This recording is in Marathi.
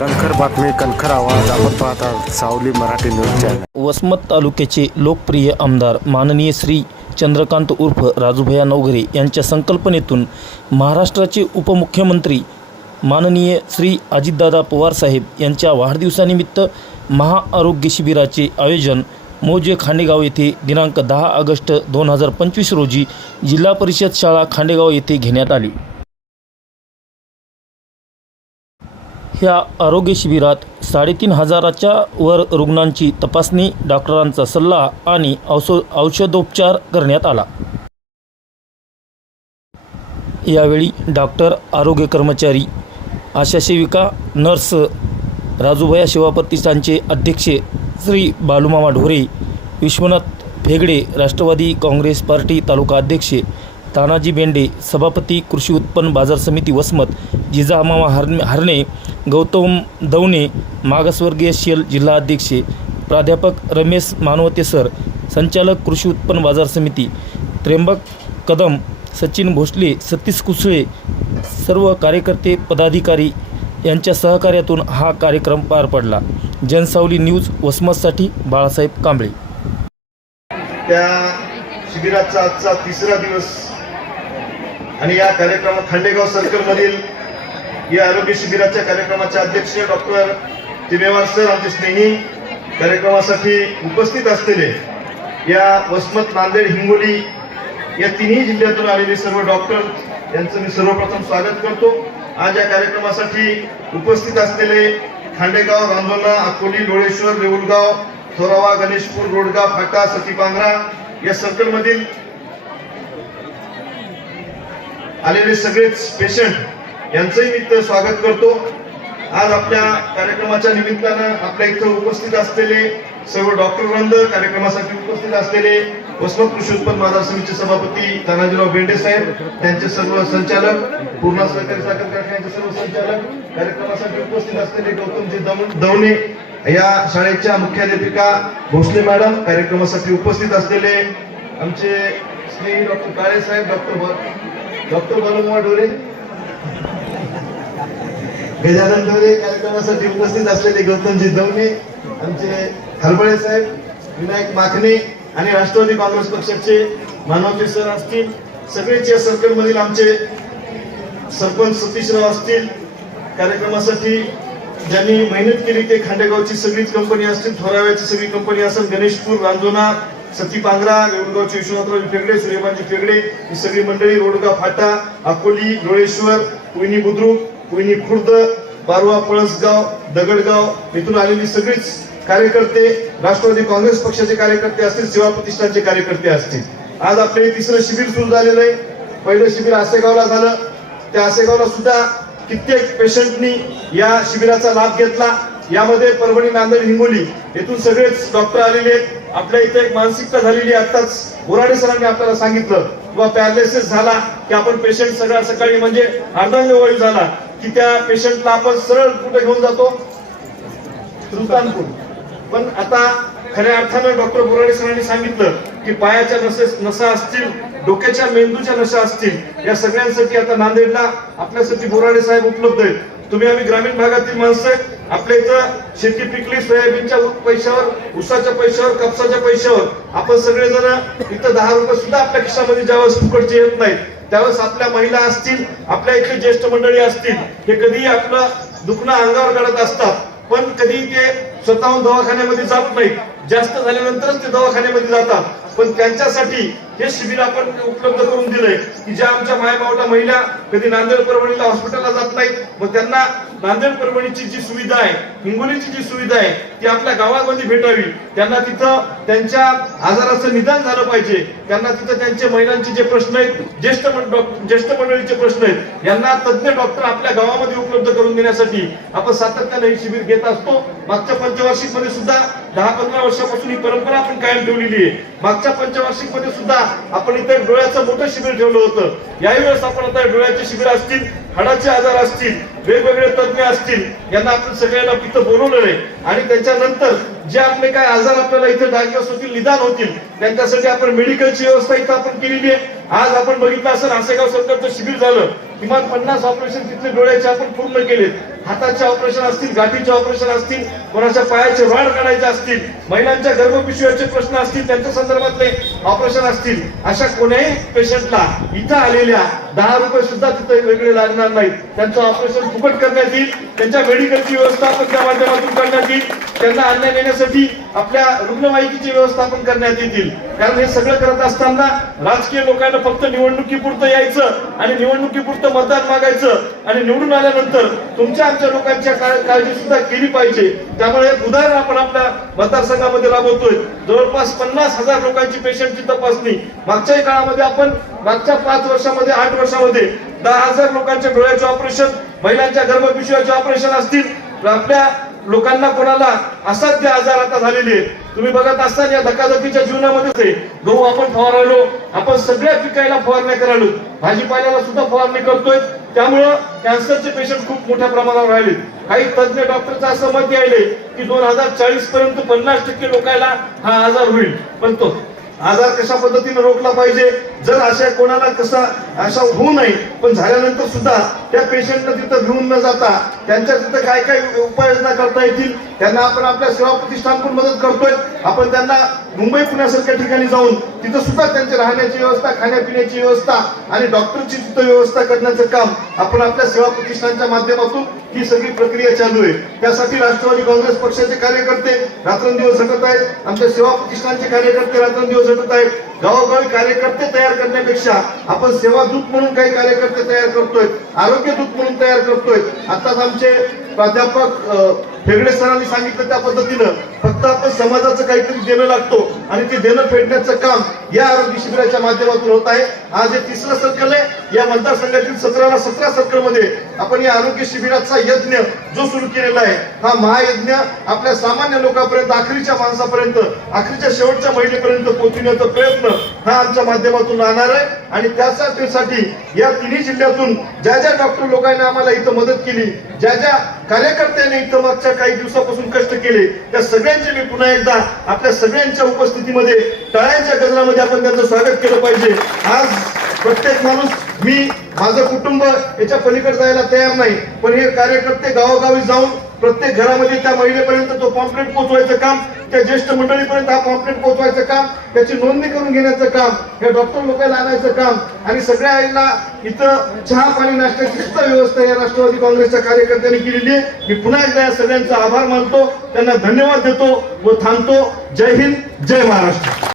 कणखर बातमी कणखर आवाज. आपण पाहता सावली मराठी न्यूज चॅनल. वसमत तालुक्याचे लोकप्रिय आमदार माननीय श्री चंद्रकांत उर्फ राजूभया नवघरे यांच्या संकल्पनेतून महाराष्ट्राचे उपमुख्यमंत्री माननीय श्री अजितदादा पवारसाहेब यांच्या वाढदिवसानिमित्त महाआरोग्य शिबिराचे आयोजन मौजे खांडेगाव येथे दिनांक दहा ऑगस्ट दोन हजार पंचवीस रोजी जिल्हा परिषद शाळा खांडेगाव येथे घेण्यात आले. ह्या आरोग्य शिबिरात साडेतीन हजाराच्या वर रुग्णांची तपासणी डॉक्टरांचा सल्ला आणि औषध औषधोपचार करण्यात आला. यावेळी डॉक्टर आरोग्य कर्मचारी आशा सेविका नर्स राजूभया सेवा अध्यक्ष श्री बालूमामा ढोरे विश्वनाथ फेगडे राष्ट्रवादी काँग्रेस पार्टी तालुका अध्यक्ष तानाजी बेंडे सभापती कृषी उत्पन्न बाजार समिती वसमत जिजामामा हर हरणे गौतम दवणे मागासवर्गीय शेल जिल्हाध्यक्ष प्राध्यापक रमेश मानवते सर संचालक कृषी उत्पन्न बाजार समिती त्र्यंबक कदम सचिन भोसले सतीश कुसळे सर्व कार्यकर्ते पदाधिकारी यांच्या सहकार्यातून हा कार्यक्रम पार पडला. जनसावली न्यूज वसमतसाठी बाळासाहेब कांबळे. त्या शिबिराचा आजचा तिसरा दिवस आणि या कार्यक्रमात खांडेगाव सर्कलमधील या आरोग्य शिबिराच्या कार्यक्रमाचे अध्यक्ष डॉक्टर तिमेवार सर आमचे स्नेही कार्यक्रमासाठी उपस्थित असलेले या वसमत नांदेड हिंगोली या तिन्ही जिल्ह्यातून आलेले सर्व डॉक्टर यांचं मी सर्वप्रथम स्वागत करतो. आज या कार्यक्रमासाठी उपस्थित असलेले खांडेगाव रांजोला अकोली डोळेश्वर रेऊलगाव थोरावा गणेशपूर रोडगाव फाटा सतीपांगरा या सर्कलमधील आलेले सगळेच पेशंट यांचंही मी स्वागत करतो. आज आपल्या कार्यक्रमाच्या निमित्तानं आपल्या इथं उपस्थित असलेले सर्व डॉक्टर वृंद कार्यक्रमासाठी उपस्थित असलेले वसमत कृषी उत्पन्न बाजार समितीचे सभापती तानाजीराव बेंडे साहेब त्यांचे सर्व संचालक पूर्णा सहकारी साखर कारखान्याचे सर्व संचालक कार्यक्रमासाठी उपस्थित असलेले गौतमजी दम- दवणे या शाळेच्या मुख्याध्यापिका भोसले मॅडम कार्यक्रमासाठी उपस्थित असलेले आमचे स्नेही डॉक्टर काळे साहेब डॉक्टर डॉक्टर बालुमा डोरे गजानन डोरे कार्यक्रमासाठी उपस्थित असलेले गौतमजी दवणे आमचे हरबळे साहेब विनायक माखणे आणि राष्ट्रवादी काँग्रेस पक्षाचे मानवते सर असतील सगळेच या सर्कल मधील आमचे सरपंच सतीशराव असतील. कार्यक्रमासाठी ज्यांनी मेहनत केली ते खांडेगावची सगळीच कंपनी असतील थोराव्याची सगळी कंपनी असेल गणेशपूर रांजोना सती पांगरा रेवणगावचे विश्वनाथराव फेगडे सूर्यबाजी फेगडे ही सगळी मंडळी रोडगाव फाटा अकोली डोळेश्वर कोयनी बुद्रुक कुणी खुर्द बारवा पळसगाव दगडगाव इथून आलेली सगळीच कार्यकर्ते राष्ट्रवादी काँग्रेस पक्षाचे कार्यकर्ते असतील सेवा प्रतिष्ठानचे कार्यकर्ते असतील. आज आपले तिसरं शिबिर सुरू झालेलं आहे. पहिलं शिबिर आसेगावला झालं. त्या आसेगावला सुद्धा कित्येक पेशंटनी या शिबिराचा लाभ घेतला. यामध्ये परभणी नांदेड हिंगोली येथून सगळेच डॉक्टर आलेले आहेत. आपल्या इथे एक मानसिकता झालेली आताच बोराडे सरांनी आपल्याला सांगितलं किंवा पॅरालिसिस झाला की आपण पेशंट सगळा सकाळी म्हणजे अर्धांगवायू झाला. की त्या पेशंटला आपण सरळ कुठे घेऊन जातो? सुलतानपूर. पण आता खऱ्या अर्थानं डॉक्टर बोराडे सरांनी सांगितलं की पायाच्या नसेस नसा असतील डोक्याच्या मेंदूच्या नशा असतील या सगळ्यांसाठी आता नांदेडला आपल्यासाठी बोराडे साहेब उपलब्ध आहेत. तुम्ही आम्ही ग्रामीण भागातील माणसं आहेत. आपल्या इथं शेती पिकली सोयाबीनच्या पैशावर उसाच्या पैशावर कापसाच्या पैशावर. आपण सगळेजण इथं दहा रुपये सुद्धा आपल्या खिशामध्ये ज्यावेळेस फुकटचे येत नाहीत. त्यावेळेस आपल्या महिला असतील आपल्या इथले ज्येष्ठ मंडळी असतील हे कधीही आपलं दुखणं अंगावर काढत असतात पण कधी ते स्वतःहून दवाखान्यामध्ये जात नाहीत. जास्त झाल्यानंतरच ते दवाखान्यामध्ये जातात. पण त्यांच्यासाठी हे शिबिर आपण उपलब्ध करून दिलंय की ज्या आमच्या मायबावटा महिला कधी नांदेड परभणीला हॉस्पिटलला जात नाहीत मग त्यांना नांदेड परभणीची जी सुविधा आहे हिंगोलीची जी सुविधा आहे ती आपल्या गावामध्ये भेटावी. त्यांना तिथं त्यांच्या आजाराचं निदान झालं पाहिजे. त्यांना तिथं त्यांचे महिलांचे जे प्रश्न आहेत ज्येष्ठ ज्येष्ठ मंडळीचे प्रश्न आहेत यांना तज्ञ डॉक्टर आपल्या गावामध्ये उपलब्ध करून देण्यासाठी आपण सातत्याने हे शिबिर घेत असतो. मागच्या पंचवार्षिकमध्ये सुद्धा दहा पंधरा वर्षापासून ही परंपरा आपण कायम ठेवलेली आहे. मागच्या पंचवार्षिकमध्ये सुद्धा आपण इथे डोळ्याचं मोठं शिबिर ठेवलं होतं. याही वेळेस आपण आता डोळ्याचे शिबिर असतील हाडाचे आजार असतील वेगवेगळे तज्ञ असतील यांना आपण सगळ्यांना इथं बोलवलं आहे. आणि त्याच्यानंतर जे आपले काय आजार आपल्याला इथे डायग्नोस होतील निदान होतील त्यांच्यासाठी आपण मेडिकलची व्यवस्था इथं आपण केलेली आहे. आज आपण बघितलं असेल आसेगाव सरकारचं शिबिर झालं. किमान पन्नास ऑपरेशन तिथले डोळ्याचे आपण पूर्ण केलेत. हाताचे ऑपरेशन असतील गाठीचे ऑपरेशन असतील कोणाच्या पायाचे वाढ काढायचे असतील महिलांच्या गर्भपिशव्याचे प्रश्न असतील त्यांच्या संदर्भातले ऑपरेशन असतील अशा कोण्याही पेशंटला इथं आलेल्या दहा रुपये सुद्धा तिथे वेगळे लागणार नाहीत. त्यांचं ऑपरेशन फुकट करण्यात येईल. त्यांच्या मेडिकलची व्यवस्थापन त्या माध्यमातून करण्यात येईल. त्यांना आणण्या नेण्यासाठी आपल्या रुग्णवाहिकेची व्यवस्थापन करण्यात येतील. कारण हे सगळं करत असताना राजकीय लोकांना फक्त निवडणुकीपुरतं यायचं आणि निवडणुकीपुरतं मतदान मागायचं आणि निवडून आल्यानंतर तुमच्या आमच्या लोकांच्या काळजी सुद्धा केली पाहिजे. त्यामुळे एक उदाहरण आपण आपल्या मतदारसंघामध्ये राबवतोय. जवळपास पन्नास हजार लोकांची पेशंटची तपासणी. मागच्याही काळामध्ये आपण मागच्या पाच वर्षामध्ये आठ वर्षामध्ये दहा हजार लोकांच्या डोळ्याचे ऑपरेशन महिलांच्या गर्भपिशव्याचे ऑपरेशन असतील. आपल्या लोकांना कोणाला असाध्य आजार आता झालेले आहेत? तुम्ही बघत असताना या धकाधकीच्या जीवनामध्ये आहे. गहू आपण फवारलो आपण सगळ्या पिकायला फवारण्या करालो भाजीपाल्याला सुद्धा फवारणी करतोय. त्यामुळं कॅन्सरचे पेशंट खूप मोठ्या प्रमाणावर राहिले काही तज्ञ डॉक्टरचं असं मत यायले की दोन हजार चाळीस पर्यंत पन्नास टक्के लोकांना हा आजार होईल. पण तो आजार कशा पद्धतीने रोखला पाहिजे? जर अशा कोणाला कसा अशा होऊ नये. पण झाल्यानंतर सुद्धा त्या पेशंटला तिथं घेऊन न जाता त्यांच्या तिथं काय काय उपाययोजना करता येतील त्यांना आपण आपल्या सेवा प्रतिष्ठानकडून मदत करतोय. आपण त्यांना मुंबई पुण्यासारख्या ठिकाणी जाऊन तिथं सुद्धा त्यांची राहण्याची व्यवस्था खाण्यापिण्याची व्यवस्था आणि डॉक्टरची तिथं व्यवस्था करण्याचं काम आपण आपल्या सेवा प्रतिष्ठानच्या माध्यमातून ही सगळी प्रक्रिया चालू आहे. त्यासाठी राष्ट्रवादी काँग्रेस पक्षाचे कार्यकर्ते रात्रंदिवस झटत आहेत. आमच्या सेवा प्रतिष्ठानचे कार्यकर्ते रात्रंदिवस झटत आहेत. गावोगावी कार्यकर्ते तयार करण्यापेक्षा आपण सेवा दूत म्हणून काही कार्यकर्ते तयार करतोय आरोग्य दूत म्हणून तयार करतोय. आताच आमचे प्राध्यापक अ, हेगडे सरांनी सांगितलं त्या पद्धतीनं. फक्त आपण समाजाचं काहीतरी देणं लागतो आणि ते देणं फेडण्याचं काम या आरोग्य शिबिराच्या माध्यमातून होत आहे. आज हे तिसरं सर्कल आहे. या मतदारसंघातील सतराला सतरा सर्कलमध्ये आपण या आरोग्य शिबिराचा यज्ञ जो सुरू केलेला आहे हा महायज्ञ आपल्या सामान्य लोकांपर्यंत आखरीच्या माणसापर्यंत आखरीच्या शेवटच्या महिलेपर्यंत पोहोचविण्याचा प्रयत्न हा आमच्या माध्यमातून राहणार आहे. आणि त्यासाठी या तिन्ही जिल्ह्यातून ज्या ज्या डॉक्टर लोकांनी आम्हाला इथं मदत केली ज्या ज्या कार्यकर्त्यांनी इथं मागच्या काही दिवसापासून कष्ट केले त्या सगळ्यांचे मी पुन्हा एकदा आपल्या सगळ्यांच्या उपस्थितीमध्ये टाळ्यांच्या गजरामध्ये आपण त्यांचं स्वागत केलं पाहिजे. आज प्रत्येक माणूस मी माझं कुटुंब याच्या पलीकडे जायला तयार नाही पण हे कार्यकर्ते गावोगावी जाऊन प्रत्येक घरामध्ये त्या महिलेपर्यंत तो पॉम्पलेट पोहोचवायचं काम त्या ज्येष्ठ मंडळीपर्यंत हा पॉम्पलेट पोहोचवायचं काम त्याची नोंदणी करून घेण्याचं काम या डॉक्टर लोकांना आणायचं काम आणि सगळ्या आईला इथं चहा पाणी नाश्त्याची सुद्धा व्यवस्था या राष्ट्रवादी काँग्रेसच्या कार्यकर्त्यांनी केलेली आहे. मी पुन्हा एकदा या सगळ्यांचा आभार मानतो. त्यांना धन्यवाद देतो व थांबतो. जय हिंद जय महाराष्ट्र.